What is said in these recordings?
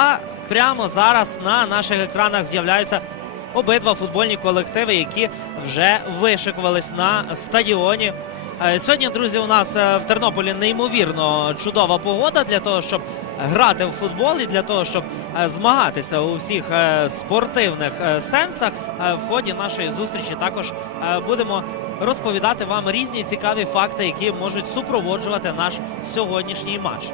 А прямо зараз на наших екранах з'являються обидва футбольні колективи, які вже вишикувались на стадіоні. Е, Сьогодні, друзі, у нас е, в Тернополі неймовірно чудова погода для того, щоб грати в футбол і для того, щоб е, змагатися у всіх спортивних сенсах. В ході нашої зустрічі також будемо розповідати вам різні цікаві факти, які можуть супроводжувати наш сьогоднішній матч.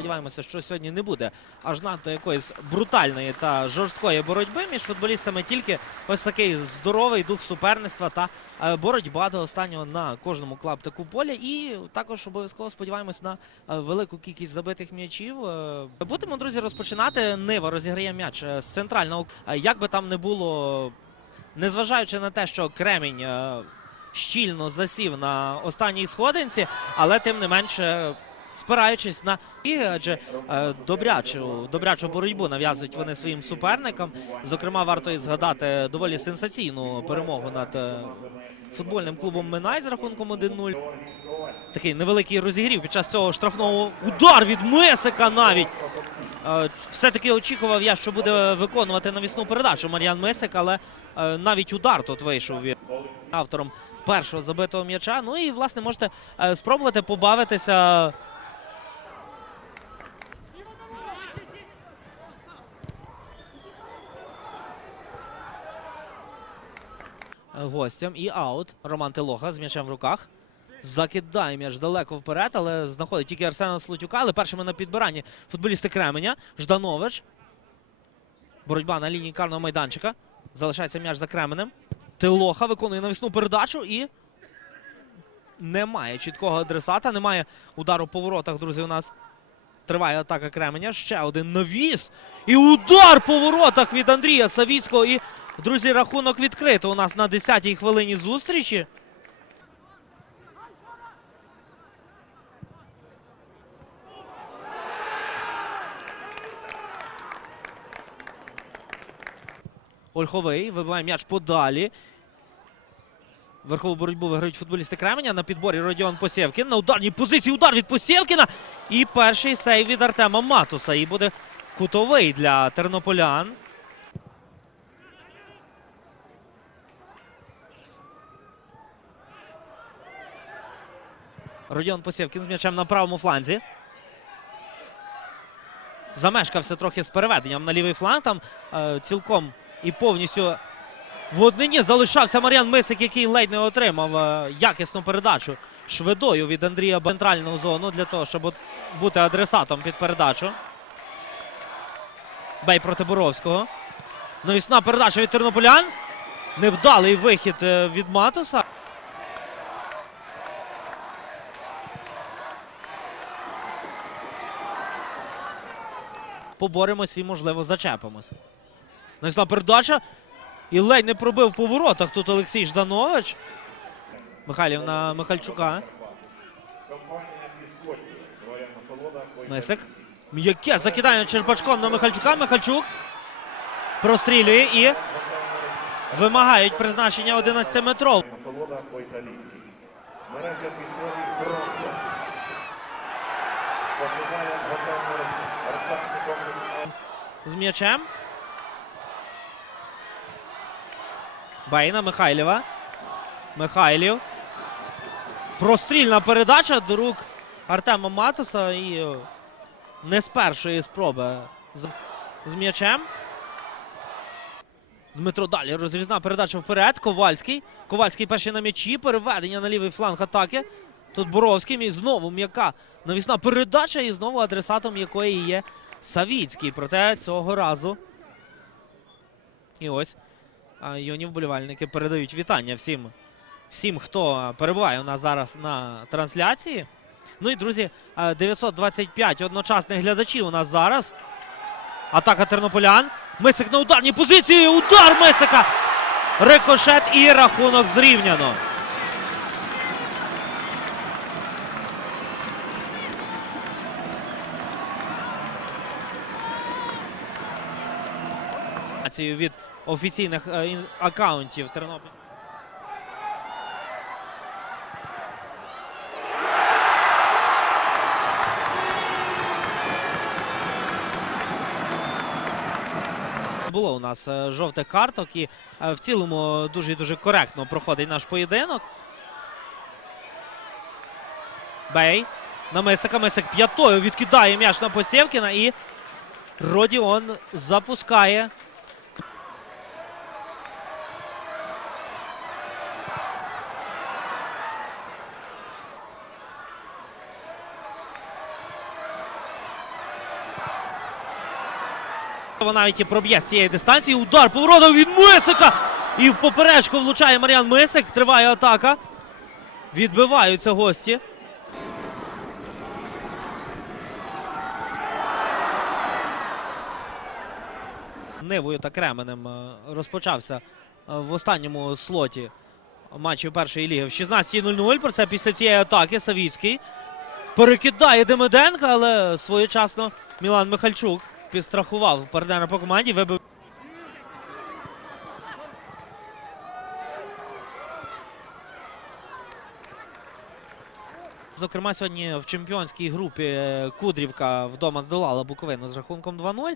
Сподіваємося, що сьогодні не буде аж надто якоїсь брутальної та жорсткої боротьби між футболістами. Тільки ось такий здоровий дух суперництва та е, боротьба до останнього на кожному клаптику поля. І також обов'язково сподіваємось на е, велику кількість забитих м'ячів. Е, Будемо, друзі, розпочинати. Нива розіграє м'яч з центрального. Як би там не було, незважаючи на те, що Кремінь щільно засів на останній сходинці, але тим не менше. Спираючись на і, адже е, добрячу, добрячу боротьбу нав'язують вони своїм суперникам. Зокрема, варто і згадати доволі сенсаційну перемогу над е, футбольним клубом Минай з рахунком 1-0. Такий невеликий розігрів під час цього штрафного удар від Месика навіть. Е, Все-таки очікував я, що буде виконувати навісну передачу Мар'ян Месик, але навіть удар тут вийшов від автором першого забитого м'яча. Ну і власне можете спробувати побавитися. Гостям і аут. Роман Телоха з м'ячем в руках. Закидає м'яч далеко вперед, але знаходить тільки Арсена Слутюка. Але першими на підбиранні футболісти Кременя. Жданович. Боротьба на лінії карного майданчика. Залишається м'яч за Кременем. Телоха виконує навісну передачу і немає чіткого адресата, немає удару по воротах, друзі. У нас триває атака Кременя. Ще один навіс. І удар по воротах від Андрія Савіцького. І, друзі, рахунок відкрито у нас на 10-й хвилині зустрічі. Ольховий вибиває м'яч подалі. Верхову боротьбу виграють футболісти Кременя. На підборі Родіон Посєвкін. На ударній позиції удар від Посєвкіна. І перший сейв від Артема Матуса. І буде кутовий для тернополян. Родіон Посєвкін з м'ячем на правому фланзі. Замешкався трохи з переведенням на лівий фланг. Там е, цілком і повністю в однині залишався Мар'ян Мисик, який ледь не отримав е, якісну передачу швидою від Андрія центральну зону для того, щоб бути адресатом під передачу. Бей проти Боровського. Навісна передача від тернополян. Невдалий вихід е, від Матуса. Поборемося і, можливо, зачепимося. Навісна передача. І ледь не пробив по воротах тут Олексій Жданович. Михайлів на Михальчука. Месик. М'яке закидання Черпачком на Михальчука. Михальчук прострілює і вимагають призначення 11-метров. Насолода по-італійськи. Мережа підходить комплекс. З м'ячем. Бейна Михайлєва. Михайлів. Прострільна передача до рук Артема Матуса і е, не з першої спроби з, з м'ячем. Дмитро далі розрізна передача вперед. Ковальський. Ковальський перший на м'ячі. Переведення на лівий фланг атаки. Тут Боровський. Знову м'яка навісна передача. І знову адресатом якої є Савіцький. Проте цього разу. І ось юні вболівальники передають вітання всім, всім, хто перебуває у нас зараз на трансляції. Ну і друзі, 925 одночасних глядачів у нас зараз. Атака тернополян. Мисик на ударній позиції. Удар Мисика. Рикошет і рахунок зрівняно. Від офіційних е, акаунтів Тернопіль. було у нас е, жовтих карток, і е, в цілому дуже і дуже коректно проходить наш поєдинок. Бей. На Мисика. Мисик п'ятою відкидає м'яч на Посєвкіна і Родіон запускає. Вона навіть і проб'є з цієї дистанції. Удар поворотом від Мисика. І в поперечку влучає Мар'ян Мисик. Триває атака. Відбиваються гості. Нивою та Кременем е, розпочався е, в останньому слоті матчів першої ліги в 16.00. Про це після цієї атаки Савіцький перекидає Демиденка, але своєчасно Мілан Михальчук підстрахував партнера по команді. Вибив Зокрема, сьогодні в чемпіонській групі е, Кудрівка вдома здолала Буковину з рахунком 2-0.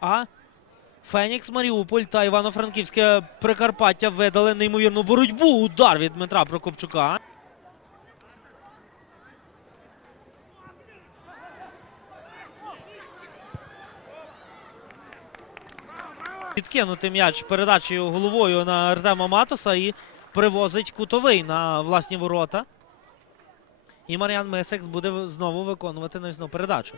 А Фенікс, Маріуполь та Івано-Франківське Прикарпаття видали неймовірну боротьбу. Удар від Дмитра Прокопчука. Підкинути м'яч передачею головою на Артема Матоса і привозить кутовий на власні ворота. І Мар'ян Мисекс буде знову виконувати навісну передачу.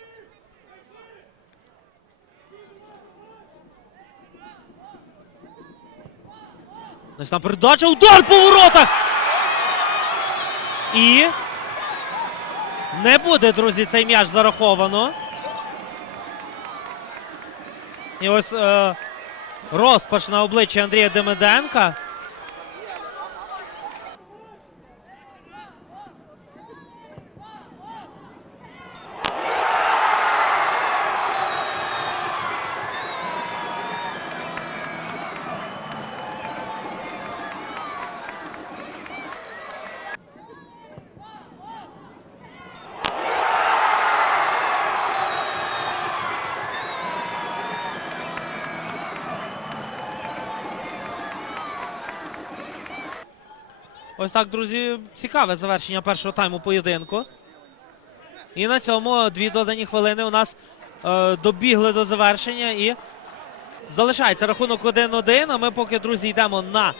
Навісна передача. Удар по воротах! І не буде, друзі, цей м'яч зараховано. І ось е, розпач на обличчі Андрія Демиденка. Ось так, друзі, цікаве завершення першого тайму поєдинку. І на цьому дві додані хвилини у нас е, добігли до завершення і залишається рахунок 1-1. А ми поки, друзі, йдемо на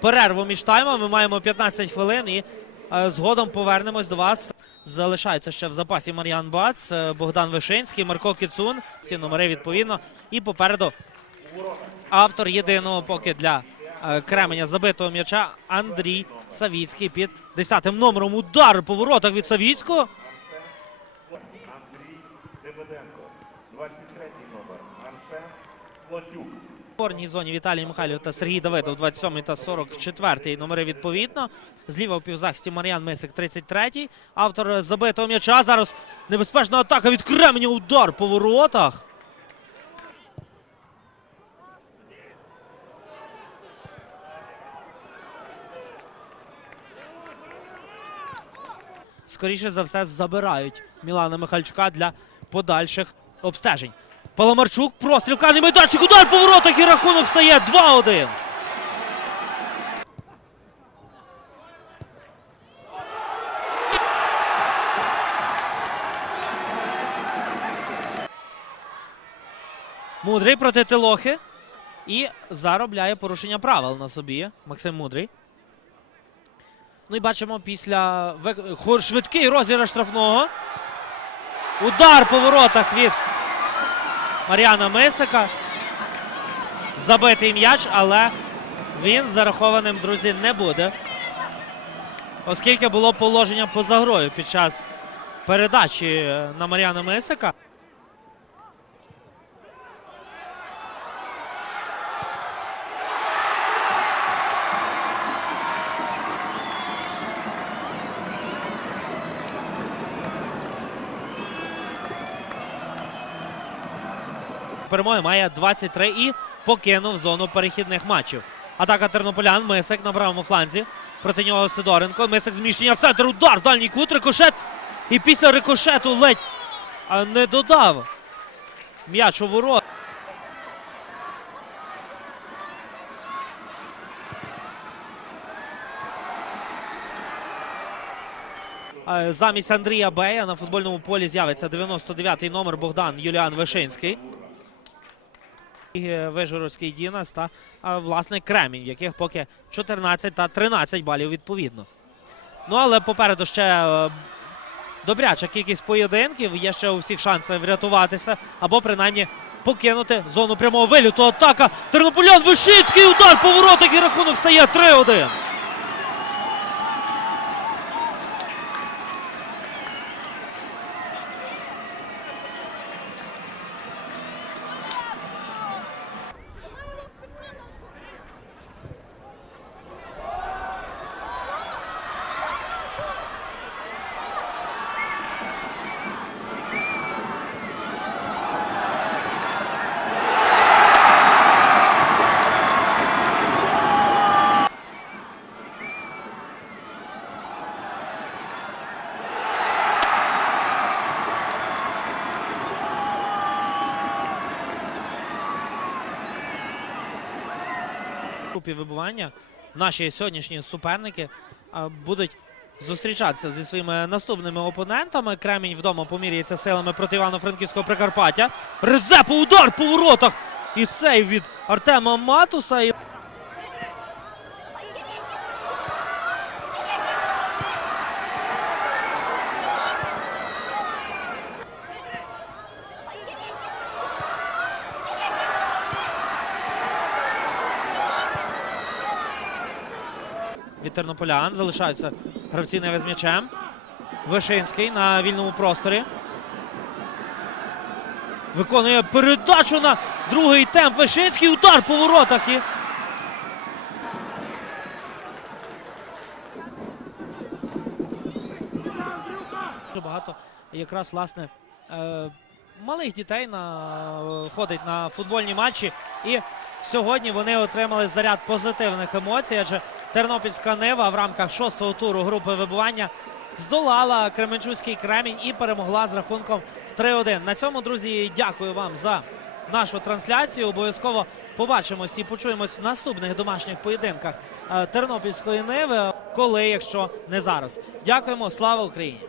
перерву між таймами. Ми маємо 15 хвилин і е, згодом повернемось до вас. Залишаються ще в запасі Мар'ян Бац, е, Богдан Вишинський, Марко Кіцун. Ці номери відповідно. І попереду автор єдиного поки для е, Кременя забитого м'яча Андрій Савіцький під 10-м номером. Удар по воротах від Савіцького. Андрій Демиденко. 23 номер. Арсен Слотюк. В опорній зоні Віталій Михайлів та Сергій Давидов 27 та 44 номери відповідно. Зліва у півзахисті Мар'ян Мисик 33 Автор забитого м'яча. Зараз небезпечна атака від Кременя. Удар по воротах. Скоріше за все забирають Мілана Михальчука для подальших обстежень. Паламарчук, простріл, карний майданчик, удар по воротах і рахунок стає 2-1. Мудрий проти Тилохи. І заробляє порушення правил на собі. Максим Мудрий. Ну і бачимо після швидкий розіграш штрафного. Удар по воротах від Мар'яна Мисика. Забитий м'яч, але він зарахованим, друзі, не буде. Оскільки було положення поза грою під час передачі е, на Мар'яна Мисика. перемоги має 23 і покинув зону перехідних матчів. Атака тернополян. Мисик на правому фланзі. Проти нього Сидоренко. Мисик зміщення в центр. Удар. Дальній кут. Рикошет. І після рикошету ледь не додав. М'яч у ворот. Замість Андрія Бея на футбольному полі з'явиться 99-й номер Богдан Юліан Вишинський. Е, Вижгородський Дінас та е, власне Кремінь, яких поки 14 та 13 балів відповідно. Ну але попереду ще е, добряча кількість поєдинків. Є ще у всіх шанси врятуватися або принаймні покинути зону прямого виліту. Атака Тернополян Вишицький удар поворотик і рахунок стає 3-1. Групі вибування наші сьогоднішні суперники будуть зустрічатися зі своїми наступними опонентами. Кремінь вдома поміряється силами проти Івано-Франківського Прикарпаття. Резепа удар по воротах! І сейв від Артема Матуса. Тернополян. Залишаються гравці Неви з м'ячем. Вишинський на вільному просторі. Виконує передачу на другий темп. Вишинський удар по воротах. І... Багато якраз власне е, малих дітей на, ходить на футбольні матчі. І сьогодні вони отримали заряд позитивних емоцій. Адже Тернопільська Нива в рамках шостого туру групи вибування здолала Кременчуцький Кремінь і перемогла з рахунком 3-1. На цьому, друзі, дякую вам за нашу трансляцію. Обов'язково побачимось і почуємось в наступних домашніх поєдинках е, Тернопільської Ниви, коли, якщо не зараз. Дякуємо, слава Україні!